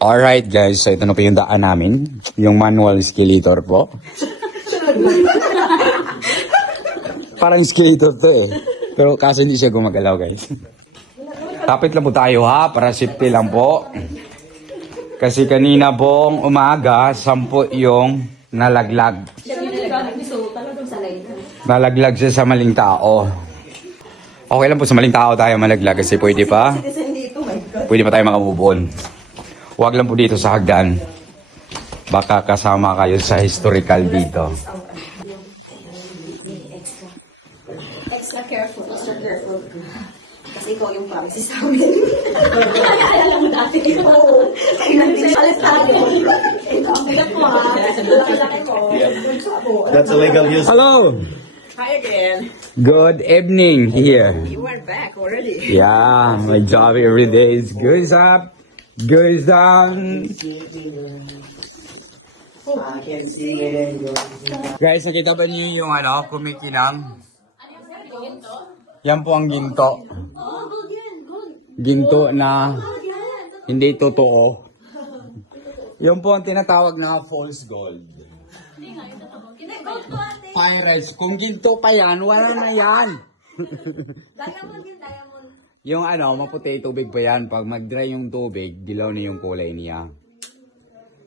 Alright guys, so ito na po yung daan namin. Yung manual escalator po. Parang escalator to eh. Pero kaso hindi siya gumagalaw guys. Kapit lang po tayo ha, para safety lang po. Kasi kanina pong umaga, 10 yung nalaglag. Nalaglag siya sa maling tao. Okay lang po sa maling tao tayo malaglag kasi pwede pa. Pwede pa tayo makamove on. Huwag lang po dito sa hagdan. Baka kasama kayo sa historical dito. Extra careful. Kasi ikaw yung promise sa amin. Alam mo dati. Oo. Alis tayo. Ito ang bigat mo ha. Laki-laki ko. That's a legal use. Hello! Hi again. Good evening here. You went back already. Yeah, my job every day is goes up, goes down. I can see it. Guys, nakita ba niyo yung kumikinang? Yan po ang ginto. Ginto na hindi totoo. Yan po ang tinatawag na false gold. Pirates. Kung ginto pa yan, wala na yan. Diamond yun, diamond. Yung maputi tubig pa yan. Pag mag-dry yung tubig, dilaw na yung kulay niya.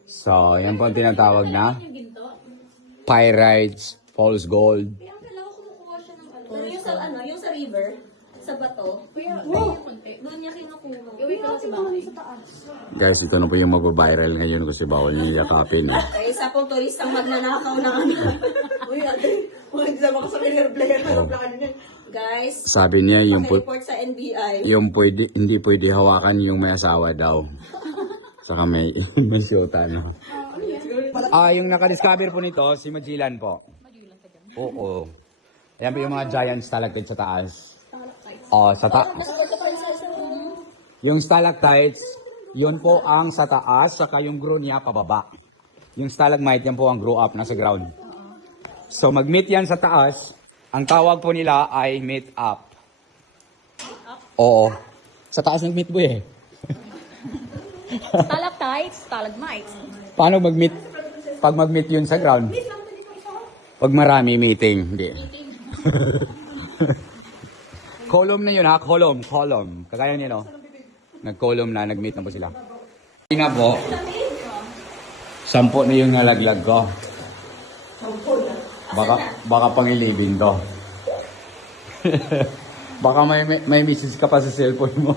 So, yan po ang tinatawag na pirates, false gold. Kaya ang kailangan kumukuha siya ng yung sa river, sa bato. Doon niya kinukuha. Iwi ko si Mami. Guys, ito na po yung mag-viral ngayon kasi bawal niya yakapin. Eh, isa pong turistang magnanakaw na kami. Uy, ate. Hindi naman ka sa player. Guys, Sabi niya report sa NBI. yung hindi pwede hawakan yung may asawa daw. Saka may syota na. Yung naka-discover po nito, si Magellan po. Oo. Ayan po yung mga giant stalactites sa taas. Sa taas. Yung stalactites, yun po ang sa taas, saka yung grow niya pababa. Yung stalagmite, yan po ang grow up, nasa ground. So mag-meet yan sa taas, ang tawag po nila ay meet up. Oo. Sa taas nag-meet po eh. Stalactites, stalagmites. Paano mag-meet? Pag mag-meet yun sa ground? Pag marami meeting, hindi. Column na yun ha, column. Kagaya niya no? Nag-column na, nag-meet na po sila. Hindi na po. 10 na yung nalaglag ko. Baka pangilibing ko. Baka may message ka pa sa cellphone mo.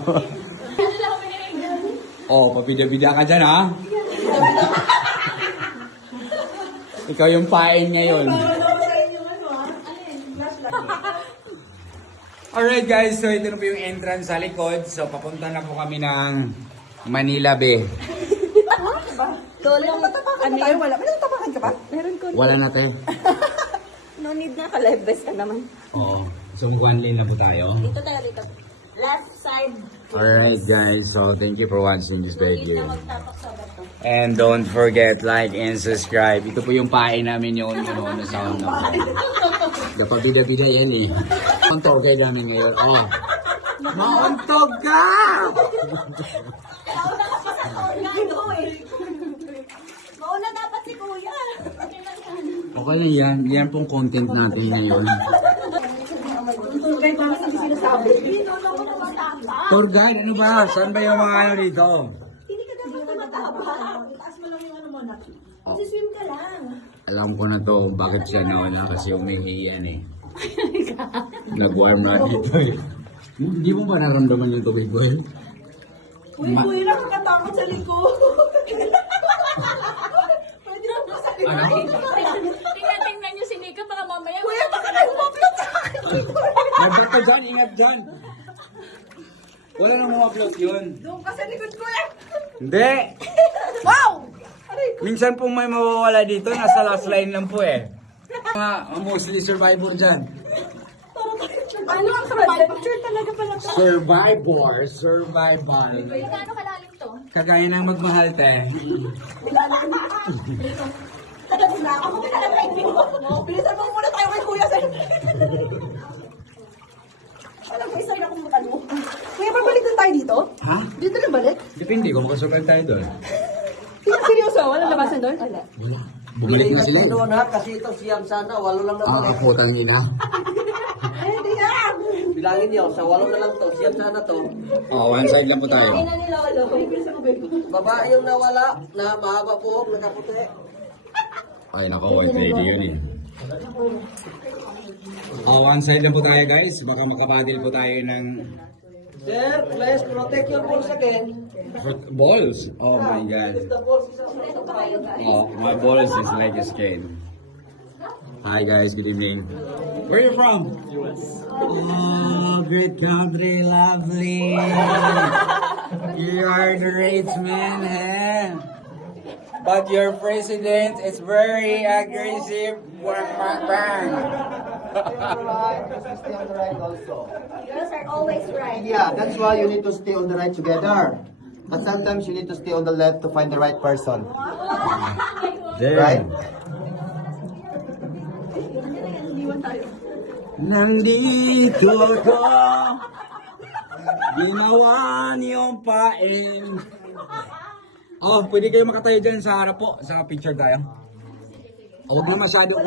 Pabida-bida ka dyan ha. Ikaw yung pain ngayon. Alright guys, so ito na po yung entrance sa likod. So papunta na po kami ng Manila Bay. Tulong Tapakan na tayo. Wala. May tapakan ka ba? Meron ko. Wala natin. No need na, ka-live ka naman. Oo. So mag-one lane na po tayo. Dito tayo dito. Left side. Alright guys, so thank you for watching this video. Na magtapak sa bato. And don't forget, like and subscribe. Ito po yung pain namin yun, na sound na. Napabida-bida yan eh. Mauntog kayo namin ngayon. Mauntog ka! Mauna dapat si Kuya. Okay na yan. Yan pong content natin ngayon. Kaya bakit hindi sinasabi? Tour guide, ano ba? Saan ba yung mga dito? Hindi ka dapat tumataba. Taas mo lang yung mo na. Swim ka lang. Alam ko na to, bakit siya nawala kasi umihi yan eh. Nag-warm na dito eh. Hindi mo ba naramdaman yung tubig boy? Uy, Kuya, nakakatakot sa likod. Pwede na po sa likod. Tingnan nyo si Nika, baka mamaya. Kuya, baka nag-upload sa akin. Nagdat ka dyan, ingat dyan. Wala nang mga upload yun. Doon ka sa likod ko eh. Hindi! Wow! Minsan po may mawawala dito, nasa last line lang po eh. Mga mostly survivor dyan. Ano ang survivor? Talaga pala to. Survival. Gaano kalalim to? Kagaya ng magmahal te. Bilisan mo muna tayo kay Kuya. Alam ko, isa na kung ano. Kuya, babalik na tayo dito. dito? Ha? Dito na balik? Depende kung makasurvive tayo doon. Seryoso, walang labasan doon? Wala. Wala. Bumalik na sila. Doon ha, kasi ito siyam sana, walo lang na balik. Putang ina. Hindi na! Bilangin niyo, sa walo na lang to, siyam sana to. One side lang po tayo. Ay na ni Lolo. Babae yung nawala, na mahaba po, nakaputi. Ay nako, white lady yun eh. One side lang po tayo guys. Baka makabadil po tayo ng Sir, please protect your balls again. balls. Oh my god. The balls is Oh, my balls is like a skin. Hi guys, good evening. Where are you from? US. Oh, great country, lovely. You are the rich man, huh? But your president is very aggressive. Bang. stay on the right also. Girls are always right. Yeah, that's why you need to stay on the right together. But sometimes you need to stay on the left to find the right person. Right? Nandito ko, ginawa niyong pain. Oh, pwede kayo makatayo dyan sa harap po, sa picture tayo. Oh, huwag na masyadong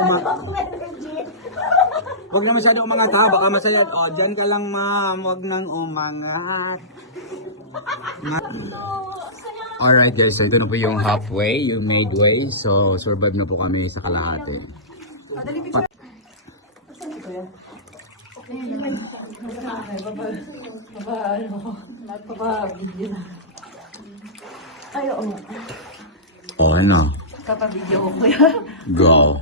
Huwag na masyadong umangat ha, baka masaya. Oh, dyan ka lang ma'am, huwag nang umangat. Alright guys, so ito na po yung halfway, yung midway. So, survive na po kami sa kalahati. Oh, ano? Kapabidyo ko kuya. Go.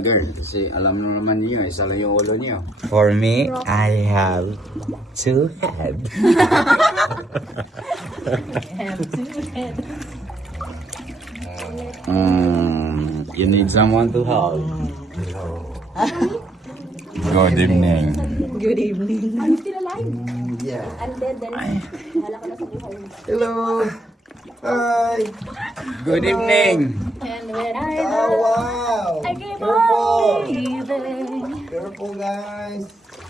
Girl, kasi alam mo naman niyo, isa lang yung ulo niyo. For me, I have two head. You need someone to help. Good evening. Good evening. I'm still alive. Yeah. I'm dead then. Wala ko na sa buhay. Hello. Hi. Good evening. And when I Oh, wow. I keep Careful. on breathing. Careful, guys.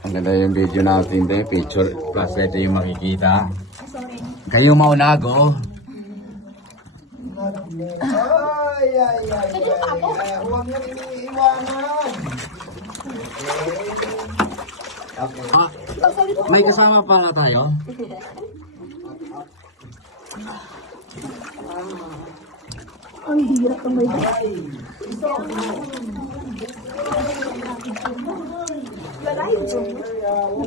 Ang ganda yung video natin, de. Picture plus ito yung makikita. Sorry. Kayo mauna, go. Ay, ay, ay, ay. Huwag mo iniiwanan. Okay. Ah, may kasama pala tayo. Ang hirap ng may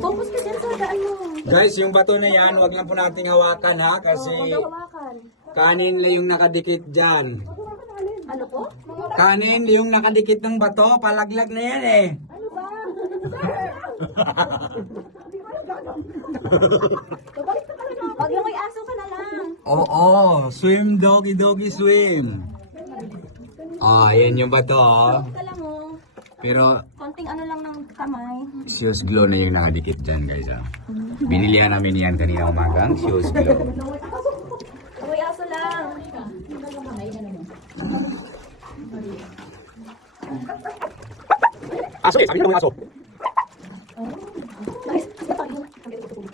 Focus ka dyan sa daan mo. Guys, yung bato na yan, wag lang po nating hawakan ha, kasi Hawakan. kanin lang yung nakadikit dyan. Ano po? Kanin yung nakadikit ng bato, palaglag na yan eh. Ano ba? Wag lang may aso ka na lang. Oo, swim doggy doggy swim. Yan yung bato. Ka lang oh. Pero Konting ano lang ng kamay. Shoes glow na yung nakadikit dyan guys. Binilihan namin yan kanina umagang shoes glow. May aso lang. Aso eh, sabi naman aso.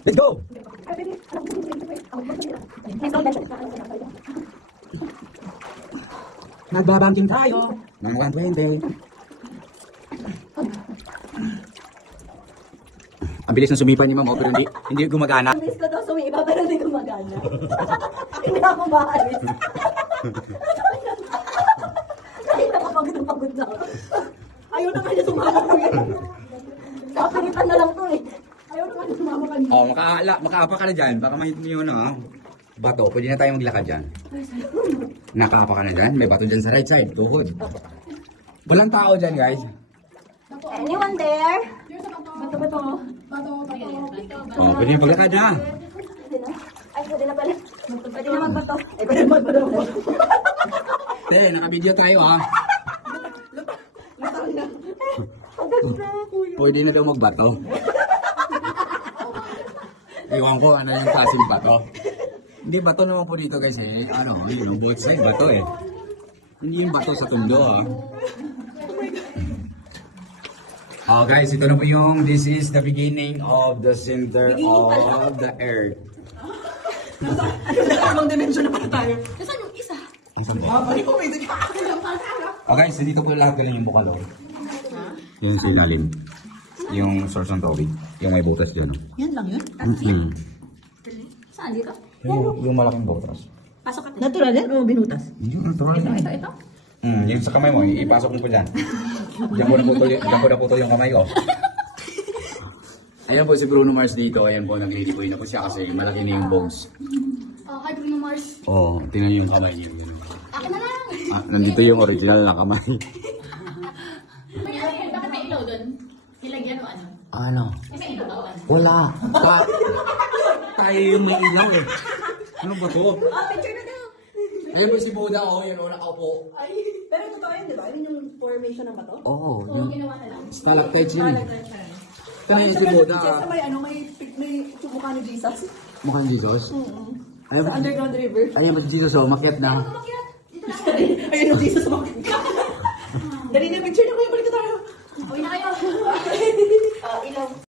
Let's go! Nagbabangking tayo ng 120. Ang bilis na sumipa ni Ma'am, pero hindi gumagana. Ang ko daw sumiiba pero hindi gumagana. Hindi ako maalis. Kahit nakapagod na pagod na ako. Ayaw na kanya sumama ko yun. Kapilitan na lang to eh. Ayaw na kanya sumama ka niya. Oh, makaapa ka na dyan. Baka mahit mo yun, bato. Pwede na tayo maglakad dyan. Nakaapa ka na dyan. May bato dyan sa right side. Tuhod. Walang tao dyan, guys. Anyone there? Oh, pwede yung paglakad na. Pwede na? Ay, pwede na pala. Pwede na magbato. Ay, pwede na magbato. Te, naka-video tayo, ha. Pwede na daw magbato. Iwan ko, ano yung klaseng bato. Hindi, bato naman po dito guys eh. Yung both side, bato eh. Hindi yung bato sa tundo, ha. Oh guys, ito na po yung, this is the beginning of the center of the earth. Ibang dimension na pala tayo. Nasaan yung isa? Ay, oh, pwede ka. Okay, so dito po lahat galing yung bukalo. Yung sinalin. Yung source ng tubig. Yung may butas dyan. Yan lang yun? Mm-hmm. Saan dito? Yung malaking butas. Pasok ka. Natural yan o binutas? Yung natural na. Ito. Yung sa kamay mo, ipasok mo po dyan. Diyan ko naputol yung kamay ko. Ayan po si Bruno Mars dito. Ayan po, naglilipoy na po siya kasi malaki na yung bones. Hi, Bruno Mars. Oo, tingnan niyo yung kamay niya. Akin na lang. Nandito yung original na kamay. Bakit may ilaw doon? Nilagyan mo ano? Ano? May ilaw daw ano? Wala. Tayo yung may ilaw eh. Ano ba to? Picture na daw. Ayan po si Buddha, oh. Yan o, nakaupo. Ay, pero totoo yun, di ba? Yun yung formation ng bato? Oo, Oo, yung ginawa na lang. stalactites yun eh. Kaya si Sa Buddha, may mukha ni Jesus. mukhang Jesus. Ayan Sa po, underground river. ayan po si Jesus, oh, makiat na. Ayun yung Jesus mo. Dali na picture na kayo, balik na tayo. Uwi na kayo. Ilaw.